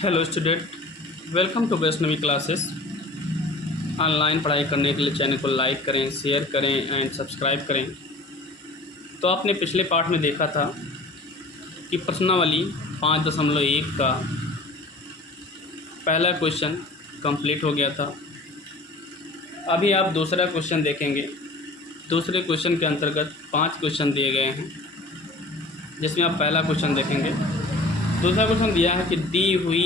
Hello student, welcome to Vaishnavi classes. Online पढ़ाई करने के लिए चैनल को लाइक करें, शेयर करें एंड सब्सक्राइब करें। तो आपने पिछले पार्ट में देखा था कि प्रश्नावली 5.1 का पहला क्वेश्चन कंप्लीट हो गया था। अभी आप दूसरा क्वेश्चन देखेंगे। दूसरे क्वेश्चन के अंतर्गत 5 क्वेश्चन दिए गए हैं, जिसमें आप पहला क्वेश्चन देखेंगे। दूसरा क्वेश्चन दिया है कि दी हुई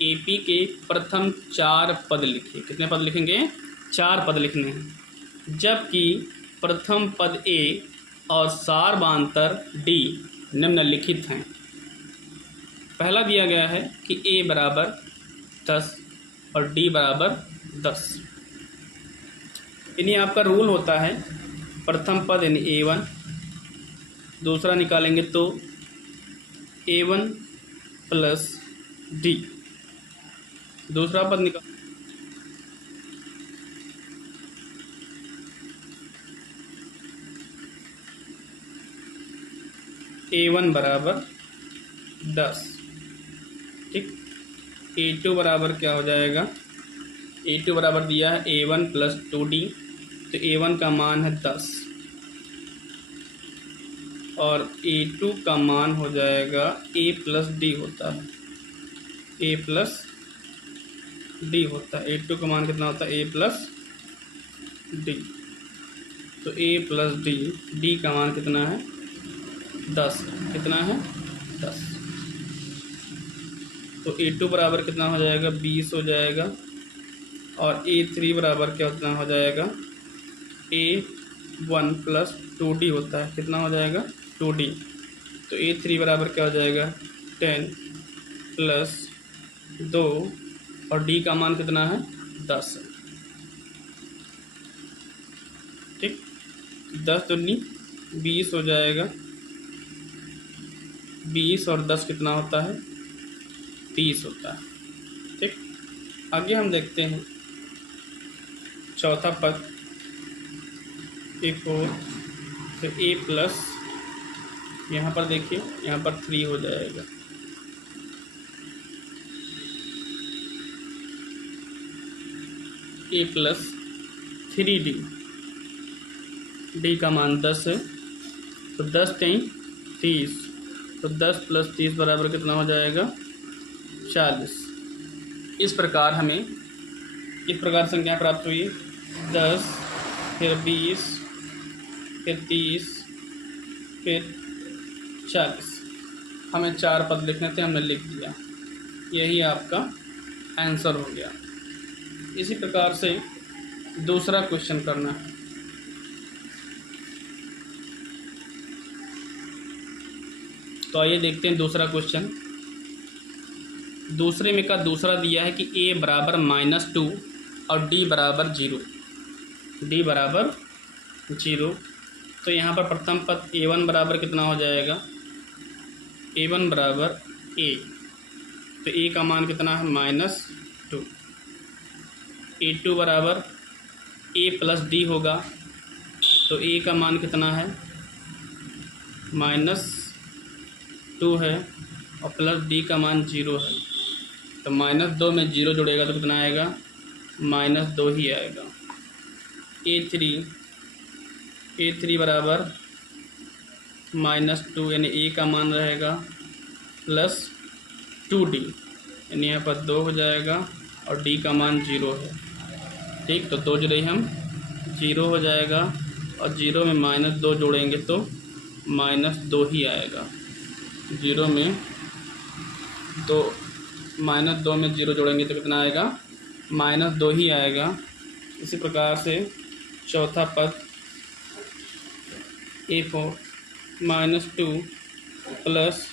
एपी के प्रथम 4 पद लिखिए। कितने पद लिखेंगे? 4 पद लिखने हैं, जबकि प्रथम पद ए और सार्वधातुक डी निम्नलिखित हैं। पहला दिया गया है कि ए बराबर 10 और डी बराबर 10। यानी आपका रूल होता है प्रथम पद यानी A1, दूसरा निकालेंगे तो A1 प्लस डी, दूसरा पद निकाल A1 बराबर 10। ठीक, A2 बराबर क्या हो जाएगा? A2 बराबर दिया है A1 प्लस 2D, तो A1 का मान है 10 और A2 का मान हो जाएगा A प्लस डी होता है, A प्लस डी होता है। A2 का मान कितना होता है? A प्लस डी, तो A प्लस डी, डी का मान कितना है? 10। कितना है? 10। तो A2 बराबर कितना हो जाएगा? 20 हो जाएगा। और A3 बराबर क्या कितना हो जाएगा? A1 प्लस 2D होता है। कितना हो जाएगा? 2D। तो A3 बराबर क्या हो जाएगा? 10 प्लस 2 और D का मान कितना है? 10। ठीक, 10 दूनी 20 हो जाएगा। 20 और 10 कितना होता है? 30 होता है। ठीक, आगे हम देखते हैं चौथा पद A4, तो A प्लस, यहाँ पर देखिए, यहाँ पर 3 हो जाएगा। A प्लस 3D, D का मान 10 है, तो 10 कहीं 30, तो 10 प्लस 30 बराबर कितना हो जाएगा? 40। इस प्रकार हमें इस प्रकार संख्या प्राप्त हुई 10, फिर 20, फिर 30, फिर 40। हमें 4 पद लिखने थे, हमने लिख दिया। यही आपका आंसर हो गया। इसी प्रकार से दूसरा क्वेश्चन करना है। तो आइए देखते हैं दूसरा क्वेश्चन। दूसरे में का दूसरा दिया है कि A बराबर -2 और D बराबर 0। D बराबर 0, तो यहाँ पर प्रथम पद A1 बराबर कितना हो जाएगा? A1 बराबर A, तो A का मान कितना है? -2। A2 बराबर A प्लस D होगा, तो A का मान कितना है? -2 है और प्लस D का मान 0 है, तो -2 में 0 जुड़ेगा तो कितना आएगा? -2 ही आएगा। A3 बराबर -2, यानी A का मान रहेगा प्लस 2D, यानी यहाँ पर 2 हो जाएगा और D का मान 0 है। ठीक, तो 2 जुड़े हम 0 हो जाएगा और 0 में -2 जोड़ेंगे तो -2 ही आएगा। 0 में 2 -2 में 0 जोड़ेंगे तो कितना आएगा? -2 ही आएगा। इसी प्रकार से चौथा पद A4 -2 प्लस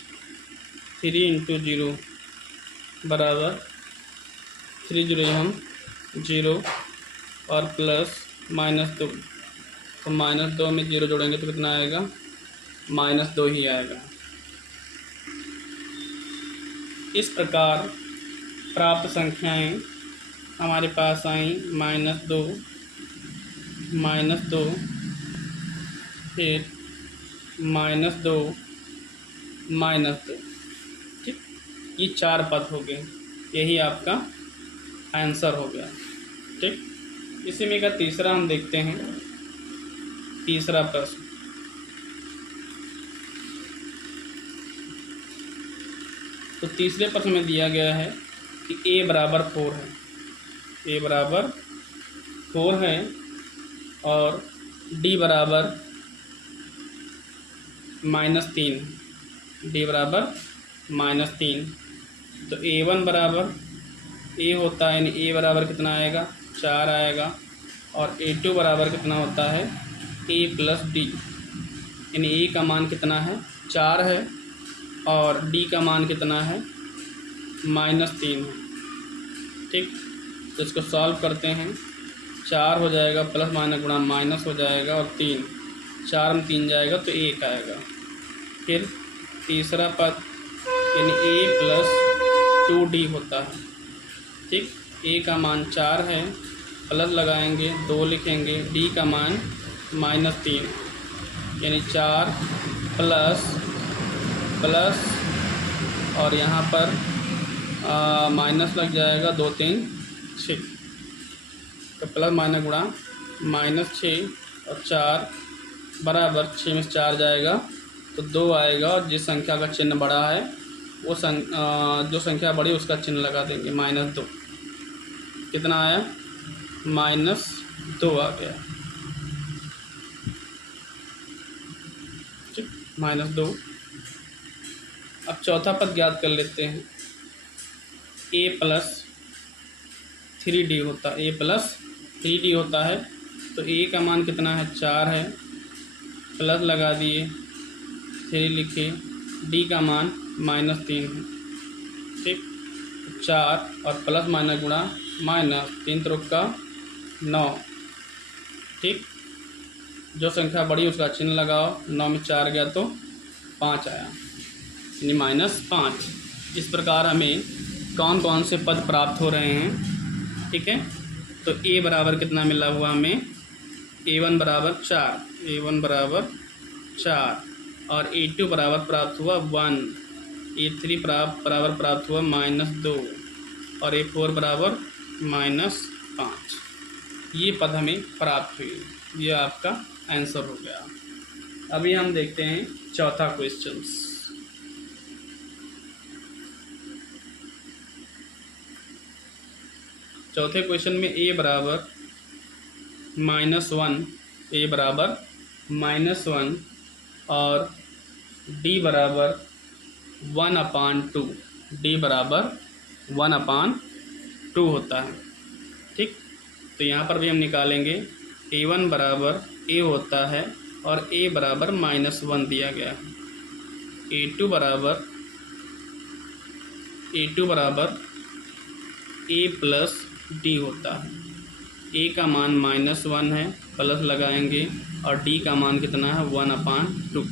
3 इंटू 0 बराबर 3 जुड़े हम 0 और प्लस -2, तो -2 में 0 जोड़ेंगे तो कितना आएगा? -2 ही आएगा। इस प्रकार प्राप्त संख्याएं हमारे पास आई -2, फिर -2, -2। ठीक, ये 4 पद हो गए, यही आपका आंसर हो गया। ठीक, इसी में का तीसरा हम देखते हैं, तीसरा प्रश्न। तो तीसरे प्रश्न में दिया गया है कि a बराबर 4 है, a बराबर 4 है और d बराबर -3, d बराबर -3। तो a1 बराबर a होता है, यानी a बराबर कितना आएगा 4 आएगा, और a2 बराबर कितना होता है a प्लस d, यानी a का मान कितना है 4 है और d का मान कितना है -3 है। ठीक, तो इसको सॉल्व करते हैं। 4 हो जाएगा, प्लस माइनस गुणा माइनस हो जाएगा, और 3, 4 में 3 जाएगा तो 1 आएगा। फिर तीसरा पद यानी a प्लस 2d होता है। ठीक, a का मान 4 है, प्लस लगाएंगे 2 लिखेंगे, d का मान -3, यानी 4 प्लस प्लस और यहाँ पर माइनस लग जाएगा, 2 3 6, तो प्लस माइनस गुणा -6 और 4 बराबर 6 में 4 जाएगा तो 2 आएगा, और जिस संख्या का चिन्ह बड़ा है वो जो संख्या बड़ी उसका चिन्ह लगा देंगे, -2। कितना आया -2 आ गया। ठीक, -2। अब चौथा पद ज्ञात कर लेते हैं। a प्लस 3d होता है, a प्लस 3d होता है, तो a का मान कितना है 4 है, प्लस लगा दिए, 3 लिखे, d का मान -3 है। ठीक, 4 और प्लस माइनस गुणा माइनस, 3 त्रिक का 9। ठीक, जो संख्या बड़ी उसका चिन्ह लगाओ, 9 में 4 गया तो 5 आया, यानी -5। इस प्रकार हमें कौन कौन से पद प्राप्त हो रहे हैं। ठीक है, तो a बराबर कितना मिला हुआ हमें, a1 बराबर 4, a1 बराबर 4, और a2 बराबर प्राप्त हुआ 1, a3 बराबर प्राप्त हुआ -2, और a4 बराबर -5। ये पद हमें प्राप्त हुई, ये आपका आंसर हो गया। अभी हम देखते हैं चौथा क्वेश्चन। चौथे क्वेश्चन में a बराबर -1, a बराबर -1 और d बराबर 1/2, d बराबर 1/2 होता है। ठीक, तो यहाँ पर भी हम निकालेंगे, a1 बराबर a होता है और a बराबर -1 दिया गया है, a2 बराबर a प्लस d होता है। a का मान -1 है, प्लस लगाएंगे, और d का मान कितना है 1/2।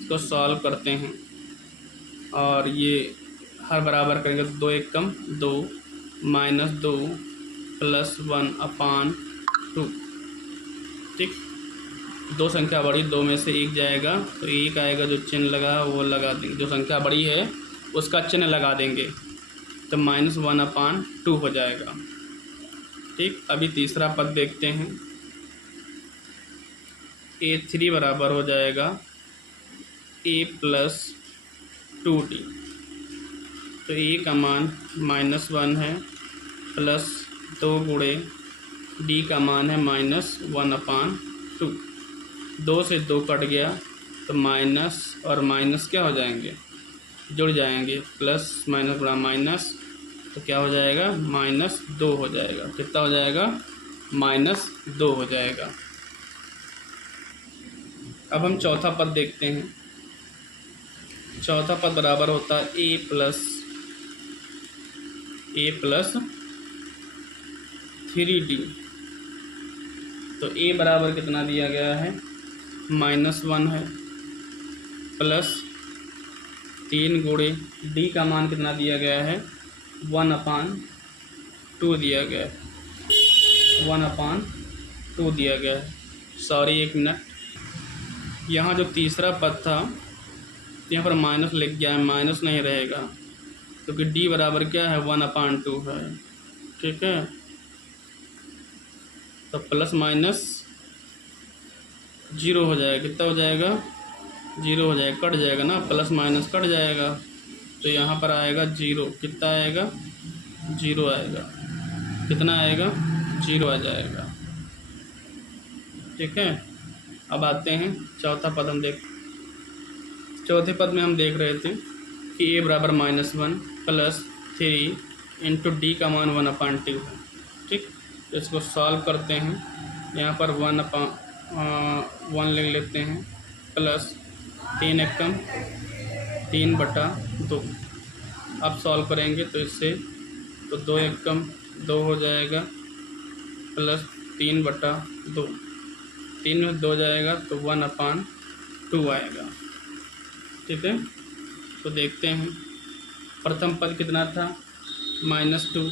इसको सॉल्व करते हैं और ये हर बराबर करेंगे, 2 1 कम 2, -2 प्लस 1/2। ठीक, 2 संख्या बड़ी, 2 में से 1 जाएगा तो 1 आएगा, जो चिन्ह लगा वो लगा देंगे, जो संख्या बड़ी है उसका चिन्ह लगा देंगे, तो -1/2 हो जाएगा। ठीक, अभी तीसरा पद देखते हैं। a3 बराबर हो जाएगा a प्लस 2d, तो a का मान -1 है, प्लस 2 गुणे d का मान है -1/2। 2 से 2 कट गया तो माइनस और माइनस क्या हो जाएंगे, जुड़ जाएंगे, प्लस माइनस गुणा माइनस, तो क्या हो जाएगा -2 हो जाएगा। कितना हो जाएगा -2 हो जाएगा। अब हम चौथा पद देखते हैं। चौथा पद बराबर होता है a प्लस 3d, तो a बराबर कितना दिया गया है -1 है, प्लस 3 गुणे d का मान कितना दिया गया है 1/2 दिया गया है, 1/2 दिया गया है। सॉरी, 1 मिनट, यहाँ जो तीसरा पद था यहाँ पर माइनस लिख गया है, माइनस नहीं रहेगा, क्योंकि डी बराबर क्या है 1/2 है। ठीक है, तो प्लस माइनस जीरो हो जाएगा। कितना हो जाएगा? जीरो हो जाएगा, कट जाएगा ना, प्लस माइनस कट जाएगा, तो यहाँ पर आएगा जीरो। कितना आएगा? जीरो आएगा। कितना आएगा? जीरो आ जाएगा। ठीक है, अब आते हैं चौथा पद। हम देख चौथे पद में हम देख रहे थे कि ए बराबर -1 प्लस 3 इंटू डी का मान 1/2 है। ठीक, इसको सॉल्व करते हैं। यहाँ पर 1 लिख लेते हैं, प्लस 3 एकम 3/2। अब सॉल्व करेंगे तो इससे तो 2 एकम 2 हो जाएगा, प्लस 3/2। 3 में 2 जाएगा तो 1/2 आएगा। ठीक है, तो देखते हैं प्रथम पद कितना था? -2।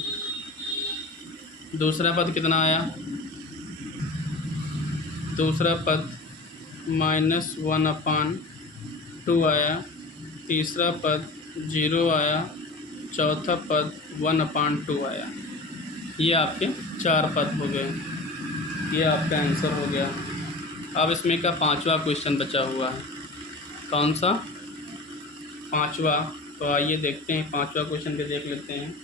दूसरा पद कितना आया? दूसरा पद -1/2 आया। तीसरा पद 0 आया। चौथा पद 1/2 आया। ये आपके 4 पद हो गए। ये आपका आंसर हो गया। अब इसमें का 5वां क्वेश्चन बचा हुआ है। कौन सा? 5वां। तो आइए देखते हैं 5वां क्वेश्चन भी देख लेते हैं।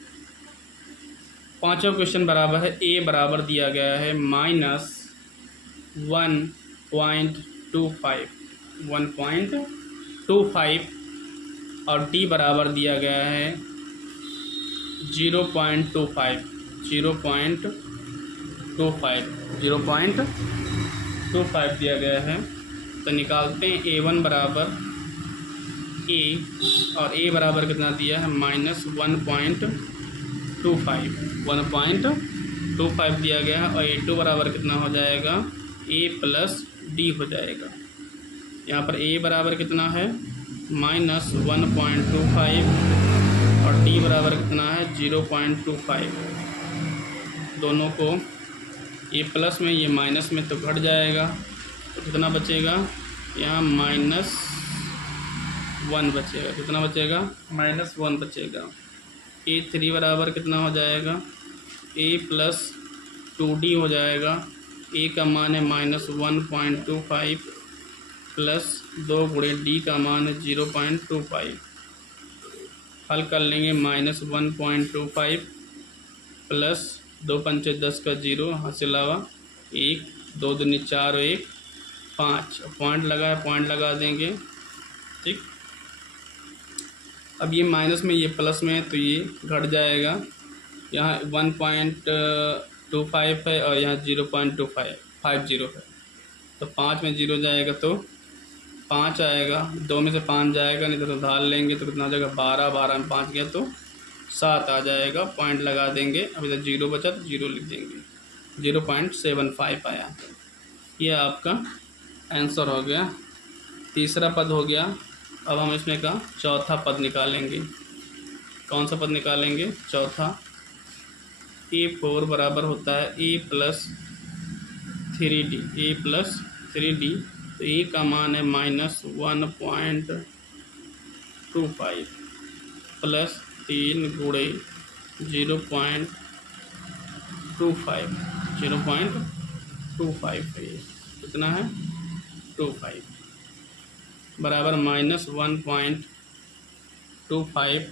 5वां क्वेश्चन बराबर है, ए बराबर दिया गया है -1.25 और डी बराबर दिया गया है 0.25 दिया गया है। तो निकालते हैं A1 बराबर ए, और ए बराबर कितना दिया है? -1.25 दिया गया है। और A2 बराबर कितना हो जाएगा? A प्लस डी हो जाएगा। यहाँ पर A बराबर कितना है? -1.25 और डी बराबर कितना है? 0.25। दोनों को ये प्लस में ये माइनस में तो घट जाएगा, तो कितना बचेगा? यहाँ -1 बचेगा। कितना बचेगा? -1 बचेगा। A3 बराबर कितना हो जाएगा? A प्लस 2D हो जाएगा। A का मान है -1.25 प्लस 2 गुणे डी का मान है 0.25। हल कर लेंगे। -1.25 प्लस 2 पंचे 10 का 0, हाथ अलावा 1, 2 दूनी 4 और 1 5। पॉइंट लगाए, पॉइंट लगा देंगे। ठीक, अब ये माइनस में ये प्लस में है तो ये घट जाएगा। यहाँ 1.25 है और यहाँ 0.2550 है, तो 5 में 0 जाएगा तो 5 आएगा। 2 में से 5 जाएगा, नहीं तो उधार लेंगे तो कितना हो जाएगा? 12। 12 में 5 गया तो 7 आ जाएगा। पॉइंट लगा देंगे। अभी तक 0 बचा तो 0 लिख देंगे। 0.75 आया। ये आपका आंसर हो गया। तीसरा पद हो गया। अब हम इसमें का चौथा पद निकालेंगे। कौन सा पद निकालेंगे? चौथा। A4 बराबर होता है A plus 3D। A plus 3D, तो A का मान है -1.25 प्लस 3 गुणे 0.25 है। कितना है? 25 बराबर -1.25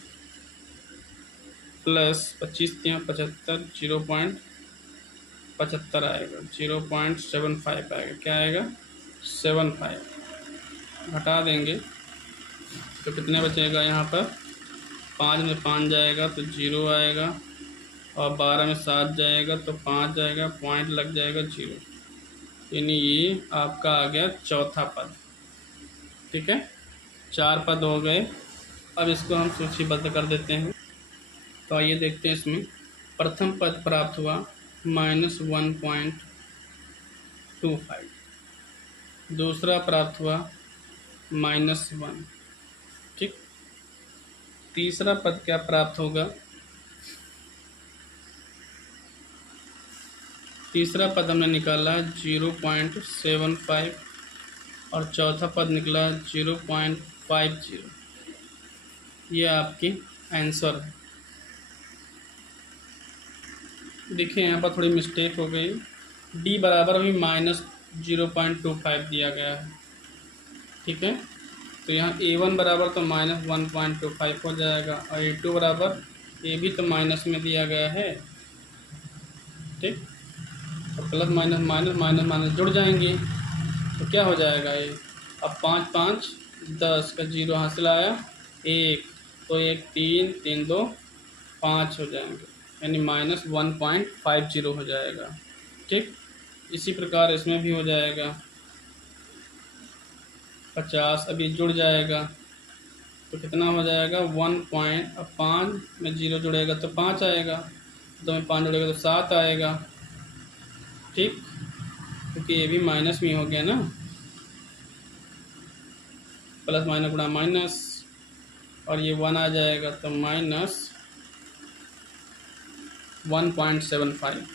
प्लस 25 75, 0.75 आएगा। 0.75 आएगा। क्या आएगा? 75। घटा देंगे तो कितने बचेगा? यहाँ पर 5 में 5 जाएगा तो 0 आएगा, और 12 में 7 जाएगा तो 5 जाएगा। पॉइंट लग जाएगा 0। यानी ये आपका आ गया चौथा पद। ठीक है, 4 पद हो गए। अब इसको हम सूचीबद्ध कर देते हैं। तो आइए देखते हैं। इसमें प्रथम पद प्राप्त हुआ -1.25। दूसरा प्राप्त हुआ -1। ठीक, तीसरा पद क्या प्राप्त होगा? तीसरा पद हमने निकाला 0.75 और चौथा पद निकला 0.50। ये आपकी आंसर है। देखिए यहाँ पर थोड़ी मिस्टेक हो गई, डी बराबर अभी -0.25 दिया गया है, ठीक है। तो यहाँ A1 बराबर तो -1.25 हो जाएगा, और A2 बराबर, ए भी तो माइनस में दिया गया है, ठीक। तो plus minus minus minus minus जुड़ जाएंगे, तो क्या हो जाएगा ये, अब 5 5 10 का 0 हासिल आया, 1 तो 1 3 3 2 5 हो जाएंगे, यानी -1.50 हो जाएगा, ठीक। इसी प्रकार इसमें भी हो जाएगा 50, अभी जुड़ जाएगा तो कितना हो जाएगा 1 अब 5 में 0 जुड़ेगा तो 5 आएगा, 2 में 5 जुड़ेगा तो 7 आएगा, ठीक, क्योंकि ये भी माइनस में हो गया ना, प्लस माइनस गुणा माइनस, और ये 1 आ जाएगा तो -1.75,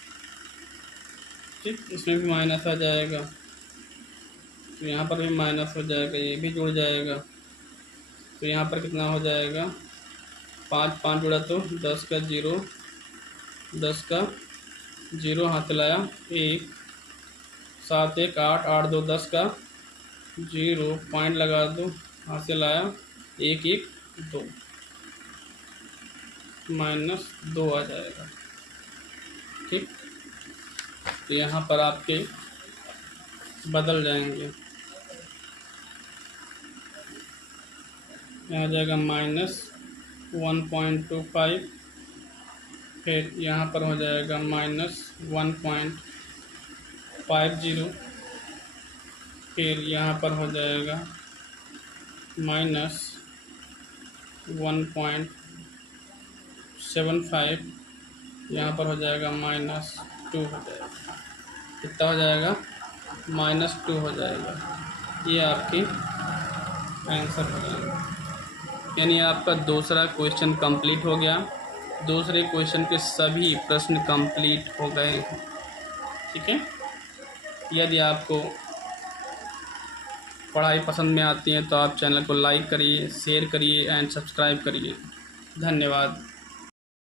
ठीक। इसमें भी माइनस आ जाएगा, तो यहाँ पर भी माइनस हो जाएगा, ये भी जुड़ जाएगा, तो यहाँ पर कितना हो जाएगा 5 5 जुड़ा तो 10 का 0 हाथ लाया 1, 7 1 8 8 2 10 का 0 पॉइंट लगा दो, हाथ से लाया 1 1 2 -2 आ जाएगा, ठीक। तो यहाँ पर आपके बदल जाएंगे, यहाँ आ जाएगा -1.25, फिर यहाँ पर हो जाएगा -1.50, फिर यहाँ पर हो जाएगा -1.75, यहाँ पर हो जाएगा -2 हो जाएगा, कितना हो जाएगा -2 हो जाएगा, ये आपकी आंसर हो जाएगा। यानी आपका दूसरा क्वेश्चन कंप्लीट हो गया, दूसरे क्वेश्चन के सभी प्रश्न कंप्लीट हो गए हैं, ठीक है। यदि आपको पढ़ाई पसंद में आती है तो आप चैनल को लाइक करिए, शेयर करिए एंड सब्सक्राइब करिए। धन्यवाद।